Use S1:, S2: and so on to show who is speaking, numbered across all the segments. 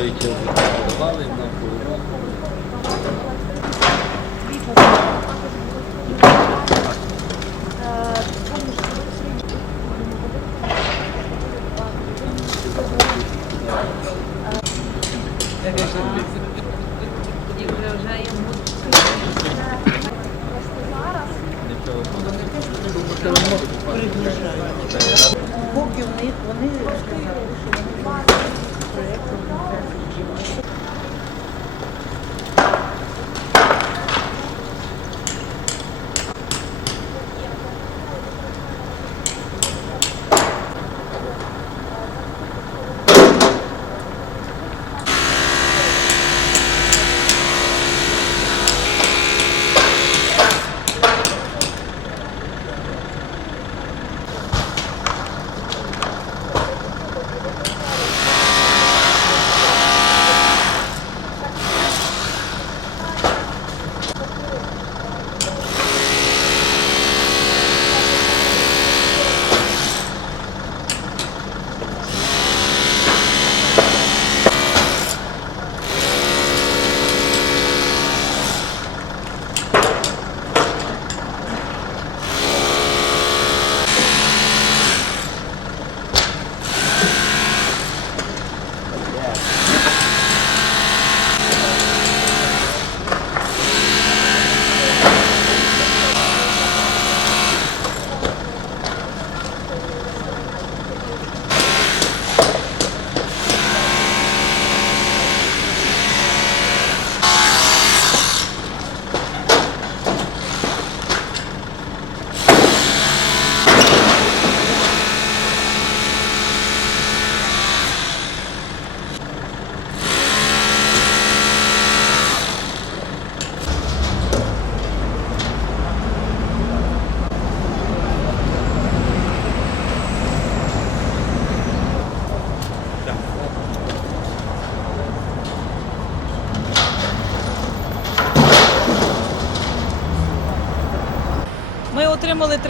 S1: той час закривали на полу.
S2: І вже вже
S3: Поки в них вони сказали, що вони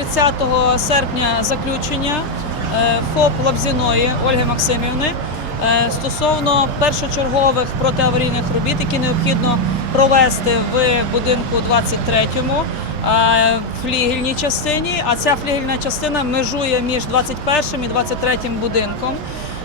S4: 30 серпня заключення е, ФОП Лабзіної Ольги Максимівни е, стосовно першочергових протиаварійних робіт, які необхідно провести в будинку 23-му е, флігельній частині. А ця флігельна частина межує між 21 і 23 будинком.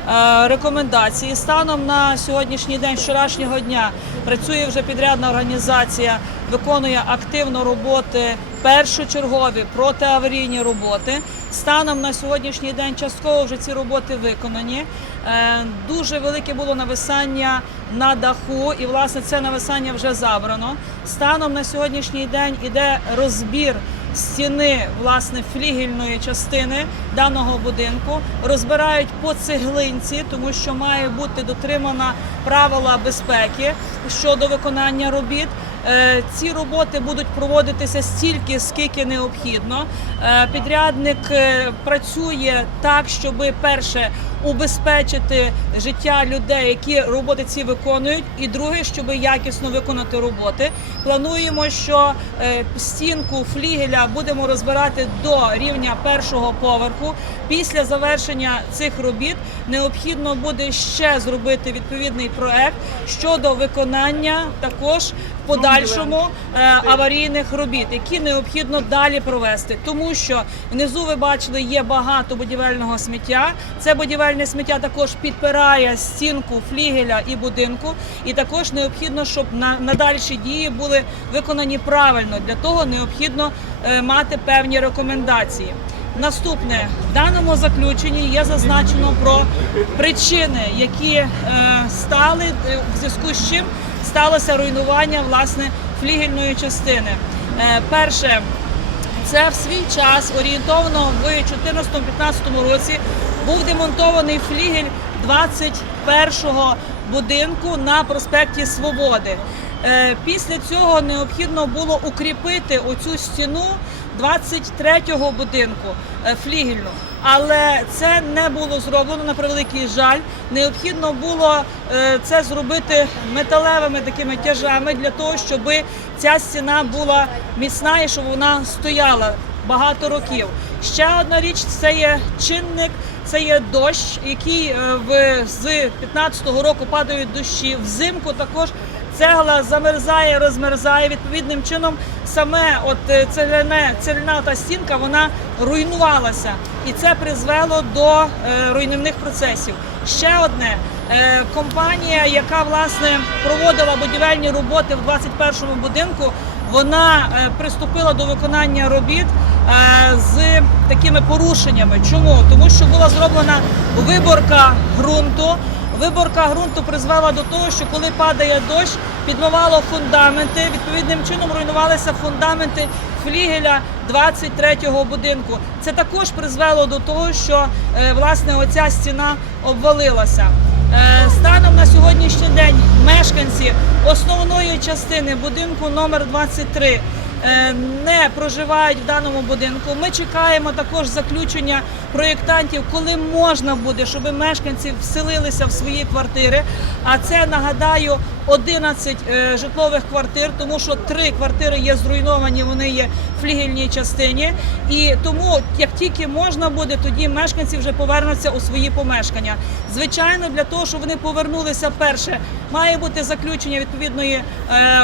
S4: Е, Рекомендації станом на сьогоднішній день, вчорашнього дня, працює вже підрядна організація, виконує активно роботи першочергові протиаварійні роботи. Станом на сьогоднішній день частково вже ці роботи виконані. Е, Дуже велике було нависання на даху, і власне це нависання вже забрано. Станом на сьогоднішній день іде розбір стіни власне флігельної частини даного будинку. Розбирають по цеглинці, тому що має бути дотримана правила безпеки щодо виконання робіт. Е, Ці роботи будуть проводитися стільки, скільки необхідно. Е, Підрядник е, працює так, щоб перше убезпечити життя людей, які роботи ці виконують, і друге, щоб якісно виконати роботи. Плануємо, що стінку флігеля будемо розбирати до рівня першого поверху. Після завершення цих робіт необхідно буде ще зробити відповідний проект щодо виконання також подальшому е, аварійних робіт, які необхідно далі провести, тому що внизу ви бачили є багато будівельного сміття. Це будівельне сміття також підпирає стінку флігеля і будинку, і також необхідно, щоб на надальші дії були виконані правильно. Для того необхідно е, мати певні рекомендації. Наступне в даному заключенні є зазначено про причини, які е, стали в зв'язку з чим сталося руйнування власне флігельної частини. Е, перше, це в свій час орієнтовно в 2014-2015 році був демонтований флігель 21-го будинку на проспекті Свободи. Е, Після цього необхідно було укріпити оцю стіну 23-го будинку е, флігельну. Але це не було зроблено на превеликий жаль. Необхідно було е, це зробити металевими такими тяжами для того, щоб ця стіна була міцна і щоб вона стояла багато років. Ще одна річ це є чинник, це є дощ, який е, в з 15-го року падають дощі. Взимку також цегла замерзає, розмерзає. Відповідним чином саме от цегляне, цегляна стінка вона руйнувалася, і це призвело до е, руйнівних процесів. Ще одне е, компанія, яка власне проводила будівельні роботи в 21-му будинку, вона е, приступила до виконання робіт з такими порушеннями. Чому? Тому що була зроблена виборка ґрунту. Виборка ґрунту призвела до того, що коли падає дощ, підмивало фундаменти. Відповідним чином руйнувалися фундаменти флігеля 23-го будинку. Це також призвело до того, що е, власне оця стіна обвалилася. Е, Станом на сьогоднішній день мешканці основної частини будинку номер 23 е, не проживають в даному будинку. Ми чекаємо також заключення проєктантів, коли можна буде, щоб мешканці вселилися в свої квартири. А це нагадаю 11 е, житлових квартир, тому що три квартири є зруйновані, вони є в флігельній частині. І тому, як тільки можна буде, тоді мешканці вже повернуться у свої помешкання. Звичайно, для того, щоб вони повернулися перше, має бути заключення відповідної е,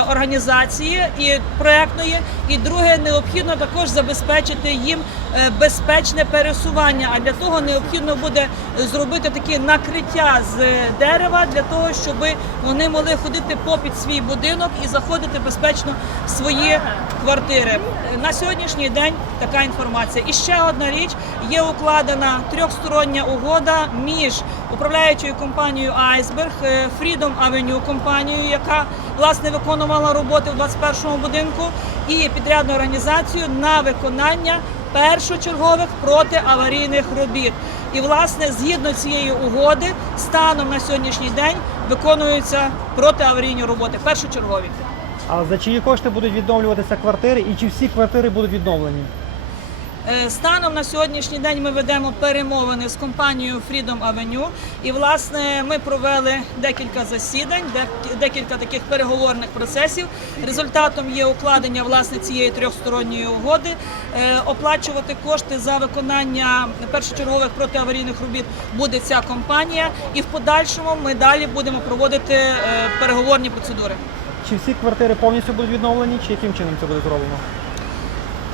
S4: організації і проектної. І друге, необхідно також забезпечити їм е, безпечне пересування. А для того необхідно буде зробити такі накриття з дерева для того, щоб вони могли ходити попід свій будинок і заходити безпечно в свої квартири. На сьогоднішній день така інформація. І ще одна річ є укладена трьохстороння угода між управляючою компанією Айсберг, е, Freedom Avenue компанією, яка власне виконувала роботи в 21-му будинку, і підрядною організацією на виконання першочергових протиаварійних робіт. І власне згідно цієї угоди, станом на сьогоднішній день виконуються протиаварійні роботи. Першочергові.
S5: А за чиї кошти будуть відновлюватися квартири і чи всі квартири будуть відновлені?
S4: Е, Станом на сьогоднішній день ми ведемо перемовини з компанією Freedom Avenue. І власне ми провели декілька засідань, дек- декілька таких переговорних процесів. Результатом є укладення власне цієї трьохсторонньої угоди. Е, Оплачувати кошти за виконання першочергових протиаварійних робіт буде ця компанія. І в подальшому ми далі будемо проводити е, переговорні процедури.
S5: Чи всі квартири повністю будуть відновлені, чи яким чином це буде зроблено?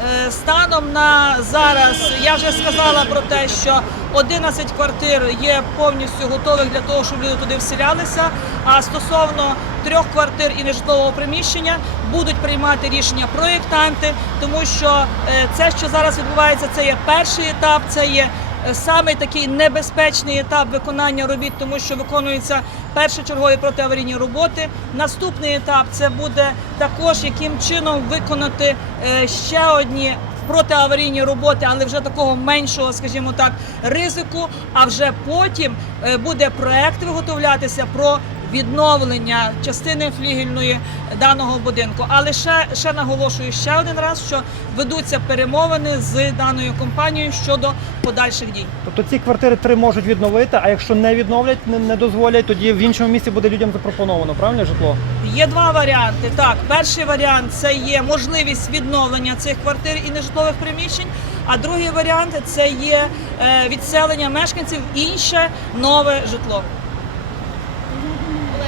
S4: Е, Станом на зараз я вже сказала про те, що 11 квартир є повністю готових для того, щоб люди туди вселялися. А стосовно трьох квартир і нежитлового приміщення будуть приймати рішення проєктанти, тому що е, це, що зараз відбувається, це є перший етап, це є саме такий небезпечний етап виконання робіт, тому що виконуються першочергові протиаварійні роботи. Наступний етап це буде також яким чином виконати е, ще одні протиаварійні роботи, але вже такого меншого, скажімо так, ризику. А вже потім е, буде проект виготовлятися про відновлення частини флігельної даного будинку. Але ще, ще наголошую ще один раз, що ведуться перемовини з даною компанією щодо подальших дій.
S5: Тобто ці квартири три можуть відновити, а якщо не відновлять, не, не дозволять, тоді в іншому місці буде людям запропоновано, правильно житло?
S4: Є два варіанти. Так, перший варіант це є можливість відновлення цих квартир і нежитлових приміщень. А другий варіант це є е, відселення мешканців в інше нове житло.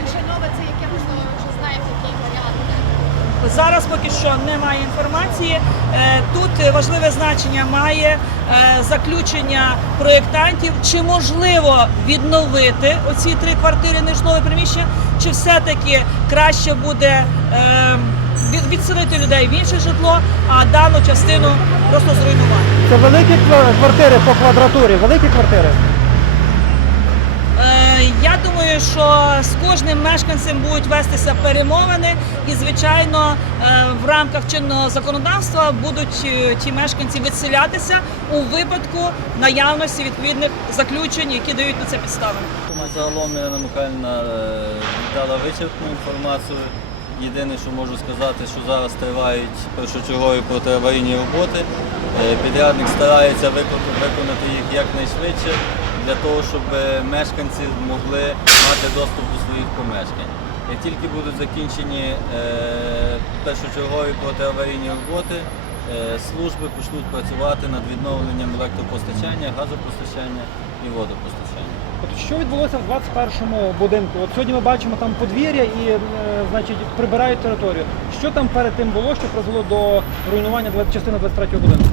S6: Якщо нове, це яке можливо ви вже знаєте, який варіант.
S4: Зараз поки що немає інформації. Е, Тут важливе значення має е, заключення проєктантів, чи можливо відновити оці три квартири нежитлове приміщення, чи все-таки краще буде е, відселити людей в інше житло, а дану частину просто зруйнувати.
S5: Це великі ква- квартири по квадратурі, великі квартири.
S4: Я думаю, що з кожним мешканцем будуть вестися перемовини, і звичайно, е, в рамках чинного законодавства будуть е, ті мешканці відселятися у випадку наявності відповідних заключень, які дають на це підстави.
S1: Загалом Ірина Михайлівна е, дала вичерпну інформацію. Єдине, що можу сказати, що зараз тривають першочергові протиаварійні роботи. Підрядник старається виконати їх якнайшвидше для того, щоб е, мешканці могли мати доступ до своїх помешкань. Як тільки будуть закінчені е, першочергові протиаварійні роботи, е, служби почнуть працювати над відновленням електропостачання, газопостачання і водопостачання.
S5: От що відбулося в 21-му будинку? От сьогодні ми бачимо там подвір'я і е, значить прибирають територію. Що там перед тим було, що призвело до руйнування частини 23-го будинку?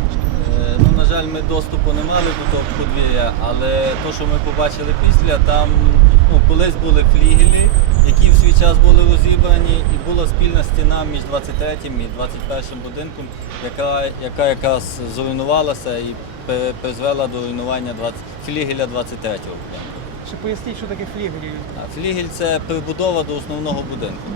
S1: Жаль, ми доступу не мали до того подвір'я, але то, що ми побачили після, там ну, колись були флігелі, які в свій час були розібрані, і була спільна стіна між 23-м і 21-м будинком, яка, яка якраз зруйнувалася і призвела до руйнування 20, флігеля 23-го будинку.
S5: Чи поясніть, що таке флігелі?
S1: Флігель це прибудова до основного будинку.